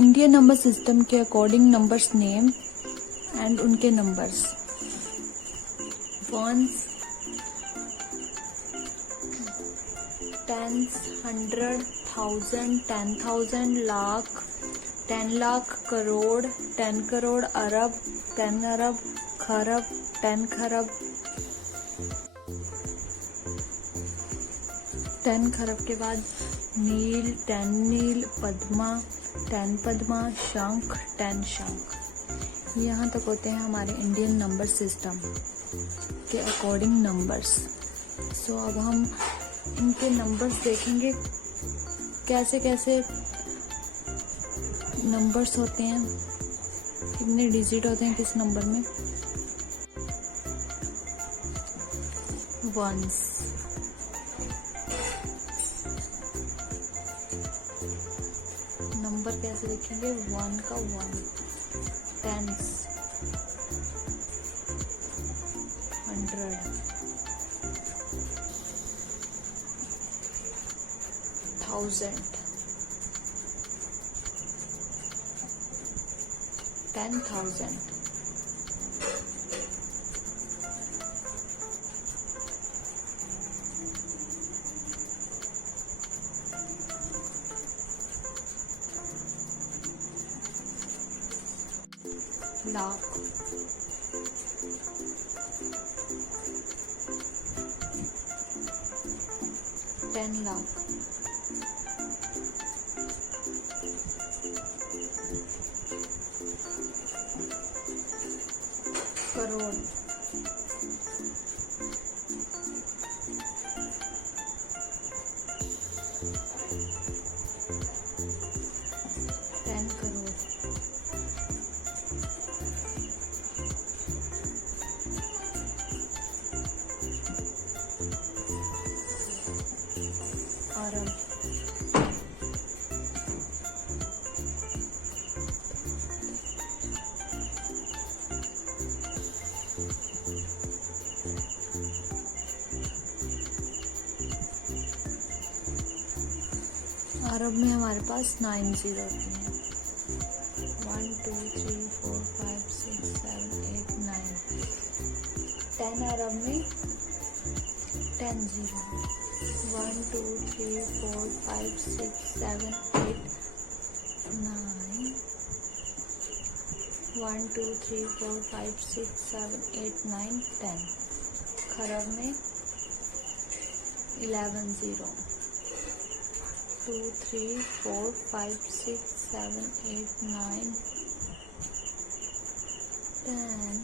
Indian number system के according numbers name and उनके numbers. Ones, tens, 100, 1000, 10,000, lakh, 10 lakh, crore, 10 crore, अरब, 10 अरब, खरब, 10 खरब, 10 खरब के बाद नील, 10 नील, पद्मा, 10 पद्मा, शंख, 10 शंख। यहाँ तक होते हैं हमारे इंडियन नंबर सिस्टम के अकॉर्डिंग नंबर्स। सो अब हम इनके नंबर्स देखेंगे, कैसे कैसे नंबर्स होते हैं, कितने डिजिट होते हैं किस नंबर में। वंस, नंबर कैसे लिखेंगे, 1 का 1। टेंस, 100, 1000, 10,000, लाख, 10 लाख, करोड़, 10 करोड़, अरब, 'अरब में हमारे पास 9 जीरो होती हैं। 1 2 3 4 5 6 7 8 9। 10 अरब में 10 जीरो। 1 2 3 4 5 6 7 8 9। 1 2 3 4 5 6 7 8 9 10। खरब में 11 जीरो। 2 3 4 5 6 7 8 9 10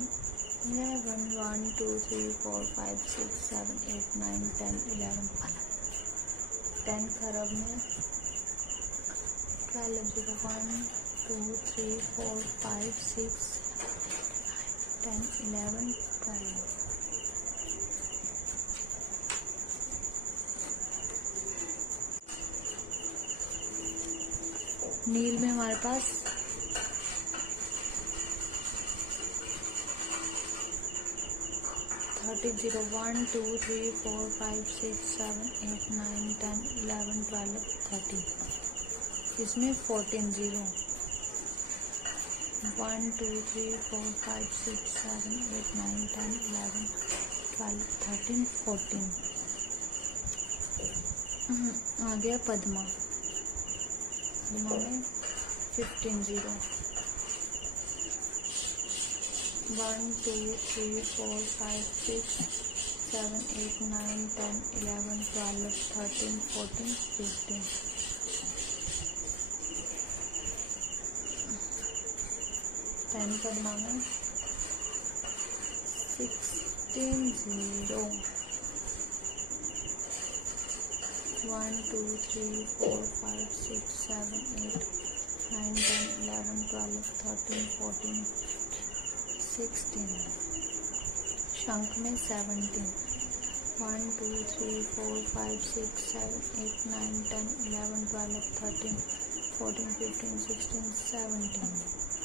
11। 1 2 3 4 5 6 7 8 9 10 11 10 खरब में 12 जीरो। 1 2 3 4 5 6 10 11 12। नील में हमारे पास 30 जीरो। 1 2 3 4 5 6 7 8 9 10 11 12 13। इसमें 14 जीरो। 1 2 3 4 5 6 7 8 9 10 11 12 13 14। आ गया पद्मा। पद्मा में 15 जीरो। 1 2 3 4 5 6 7 8 9 10 11 12 13 14 15। 10 पद्मा में 16 जीरो। 1 2 3 4 5 6 7 8 9 10 11 12 13 14 16। शंख में 17। 1 2 3 4 5 6 7 8 9 10 11 12 13 14 15 16 17।